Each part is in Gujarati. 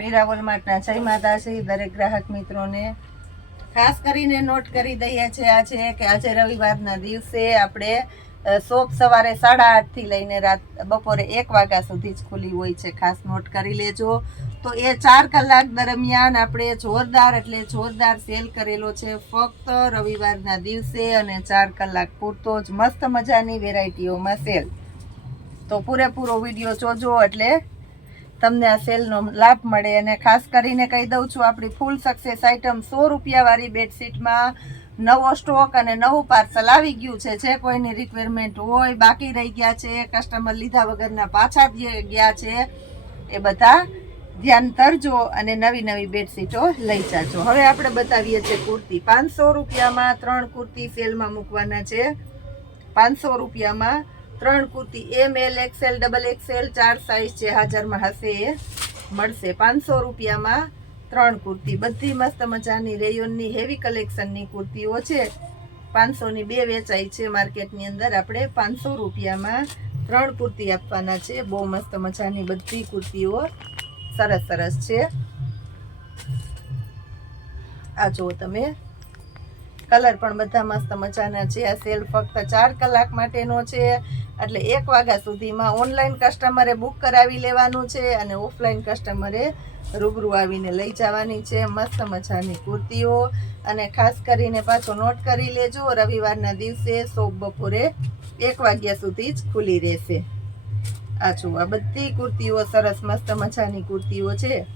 વેરાવળ માર્ટના જય માતાજી દરેક ગ્રાહક મિત્રોને ખાસ કરીને નોટ કરી દઈએ છે આજે રવિવારના દિવસે આપણે શોપ સવારે 8:30 થી લઈને રાત બપોરે 1 વાગ્યા સુધી જ ખુલ્લી હોય છે. ખાસ નોટ કરી લેજો. તો એ 4 કલાક દરમિયાન આપણે જોરદાર સેલ કરેલો છે ફક્ત રવિવારના દિવસે અને 4 કલાક પૂરતો જ મસ્ત મજાની વેરાયટીઓમાં સેલ. તો પૂરેપૂરો વિડીયો જોજો એટલે તમને આ સેલનો લાભ મળે. અને ખાસ કરીને કહી દઉં છું, આપણી ફૂલ સક્સેસ આઇટમ 100 રૂપિયાવાળી બેડશીટમાં નવો સ્ટોક અને નવું પાર્સલ આવી ગયું છે. જે કોઈની રિક્વાયરમેન્ટ હોય, બાકી રહી ગયા છે, કસ્ટમર લીધા વગરના પાછા ગયા છે, એ બધા ધ્યાન તરજો અને નવી બેડશીટો લઈ જાજો. હવે આપણે બતાવીએ છીએ કુર્તી. 500 રૂપિયામાં 3 કુર્તી સેલમાં મૂકવાના છે. 500 રૂપિયામાં 3 kurti ML XL XXL 4 size જે હાજરમાં હશે એ મળશે. 500 રૂપિયામાં 3 કુર્તી, બધી મસ્ત મજાની રેયોનની હેવી કલેક્શનની કુર્તીઓ છે. 500ની 2 વેચાઈ છે માર્કેટની અંદર. આપણે 500 રૂપિયામાં 3 કુર્તી આપવાના છે. બહુ મસ્ત મજાની બધી કુર્તીઓ સરસ છે. આ જુઓ તમે, કલર પણ બધા મસ્ત મજાના છે. આ સેલ ફક્ત 4 કલાક માટેનો છે, એટલે 1 વાગ્યા સુધીમાં ઓનલાઈન કસ્ટમરે બુક કરાવી લેવાનું છે અને ઓફલાઈન કસ્ટમરે રૂબરૂ આવીને લઈ જવાની છે. મસ્ત મજાની કુર્તીઓ. અને ખાસ કરીને પાછો નોટ કરી લેજો, રવિવારના દિવસે શોપ બપોરે 1 વાગ્યા સુધી જ ખુલ્લી રહેશે. આ જુઓ, આ બધી કુર્તીઓ સરસ મસ્ત મજાની કુર્તીઓ છે.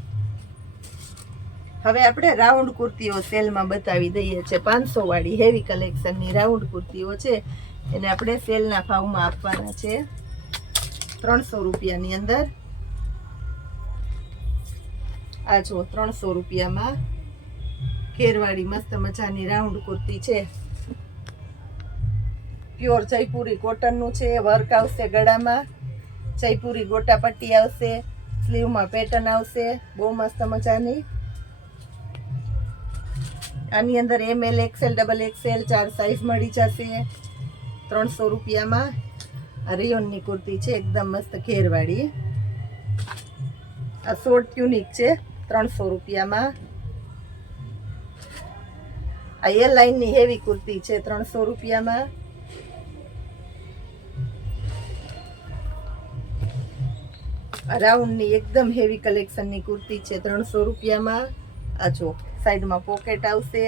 હવે આપણે રાઉન્ડ કુર્તીઓ સેલમાં બતાવી દઈએ છીએ. 500 વાળી હેવી કલેક્શનની રાઉન્ડ કુર્તીઓ છે, એને આપણે સેલના ભાવમાં આપવાના છે 300 રૂપિયાની અંદર. આ જો 300 રૂપિયામાં ઘેરવાળી મસ્ત મજાની રાઉન્ડ કુર્તી છે. પ્યોર જયપુરી કોટનનું છે. વર્ક આવશે ગળામાં, જયપુરી ગોટા પટ્ટી આવશે, સ્લીવમાં પેટર્ન આવશે, બહુ મસ્ત મજાની. આની અંદર ML XL XXL 4 સાઇઝ મળી જશે 300 રૂપિયામાં. આ રેયોનની કુર્તી છે, એકદમ મસ્ત ઘેરવાળી. આ શોર્ટ ટ્યુનિક છે 300 રૂપિયામાં. આ એ લાઇનની હેવી કુર્તી છે 300 રૂપિયામાં. આ રાઉન્ડની એકદમ હેવી કલેક્શનની કુર્તી છે 300 રૂપિયામાં. આ જો સાઈડમાં પોકેટ આવશે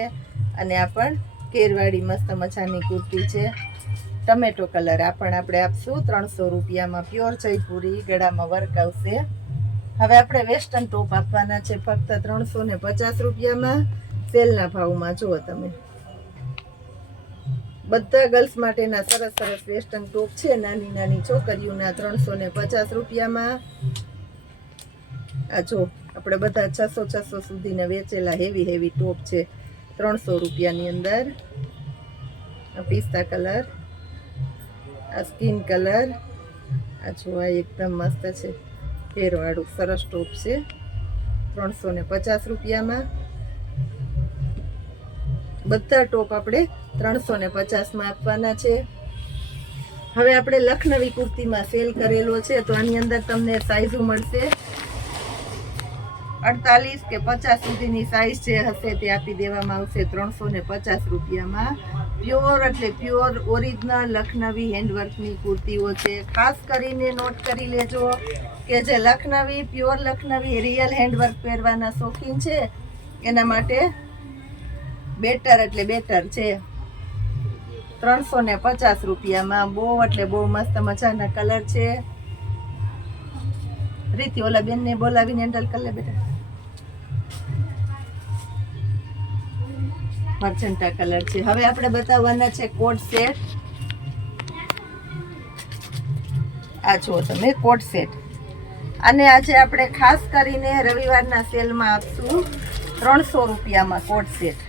અને આ પણ ઘેરવાળી મસ્ત મજાની કુર્તી છે. ટમેટો કલર આ પણ આપણે આપશું 300 રૂપિયામાં. પ્યોર જયપુરી, ગળામાં વર્ક આવશે. હવે આપણે વેસ્ટર્ન ટોપ આપવાના છે ફક્ત 350 રૂપિયામાં સેલના ભાવમાં. જુઓ તમે, બધા ગર્લ્સ માટેના સરસ વેસ્ટર્ન ટોપ છે, નાની છોકરીઓના 350 રૂપિયામાં. આ જો આપણે બધા 600 સુધીના વેચેલા હેવી ટોપ છે 300 રૂપિયાની અંદર. આ પિસ્તા કલર, આ સ્કિન કલર, આ જો આ એકદમ મસ્ત છે ઘેરવાળું સરસ ટોપ છે 350 રૂપિયામાં. બધા ટોપ આપણે 350માં આપવાના છે. હવે આપણે લખનવી કુર્તીમાં સેલ કરેલો છે, તો આની અંદર તમને સાઈઝો મળશે 48 કે 50 સુધીની સાઈઝ જે હશે તે આપી દેવામાં આવશે 350 રૂપિયામાં. પ્યોર એટલે પ્યોર ઓરિજિનલ લખનવી હેન્ડવર્કની કુર્તીઓ છે. ખાસ કરીને નોટ કરી લેજો કે જે Lucknowi, pure Lucknowi real handwork પહેરવાના શોખીન છે એના માટે બેટર છે 350 રૂપિયામાં. બહુ મસ્ત મજાના કલર છે. રીતિ ઓલા બેનને બોલાવીને હેન્ડલ કરી લે બેટા. મર્ચન્ટા કલર છે. હવે આપણે બતાવવાના છે કોટ સેટ. આ જુઓ તમે, કોટ સેટ. અને આજે આપણે ખાસ કરીને રવિવારના સેલમાં આપશું 300 રૂપિયામાં કોટ સેટ.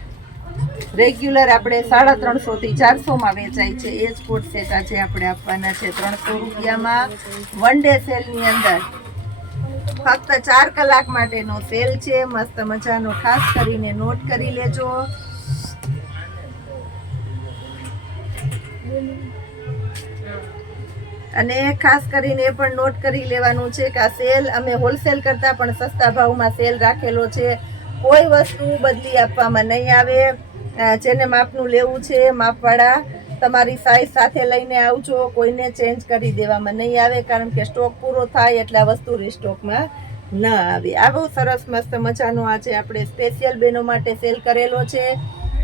રેગ્યુલર આપણે 350 થી 400માં વેચાય છે એ જ કોટ સેટ આજે આપણે આપવાના છે 300 રૂપિયામાં. વન ડે સેલની અંદર ફક્ત 4 કલાક માટેનો સેલ છે. મસ્ત મજાનો, ખાસ કરીને નોટ કરી લેજો. અને ખાસ કરીને એ પણ નોટ કરી લેવાનું છે કે આ સેલ અમે હોલસેલ કરતાં પણ સસ્તા ભાવમાં સેલ રાખેલો છે. કોઈ વસ્તુ બદલી આપવામાં નહીં આવે. જેને માપનું લેવું છે માપવાળા તમારી સાઈઝ સાથે લઈને આવજો. કોઈને ચેન્જ કરી દેવામાં નહીં આવે, કારણ કે સ્ટોક પૂરો થાય એટલે આ વસ્તુ રીસ્ટોકમાં ન આવે. આ બહુ સરસ મસ્ત મજાનો આજે આપણે સ્પેશિયલ બહેનો માટે સેલ કરેલો છે.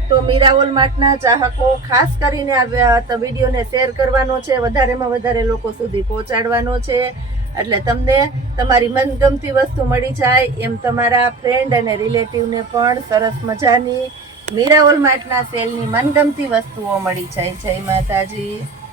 તો મીરાવોલ માર્ટના ચાહકો ખાસ કરીને આ વિડીયોને શેર કરવાનો છે, વધારેમાં વધારે લોકો સુધી પહોંચાડવાનો છે, એટલે તમને તમારી મનગમતી વસ્તુ મળી જાય એમ તમારા ફ્રેન્ડ અને રિલેટિવને પણ સરસ મજાની મીરાવોલ માર્ટના સેલની મનગમતી વસ્તુઓ મળી જાય. જય માતાજી.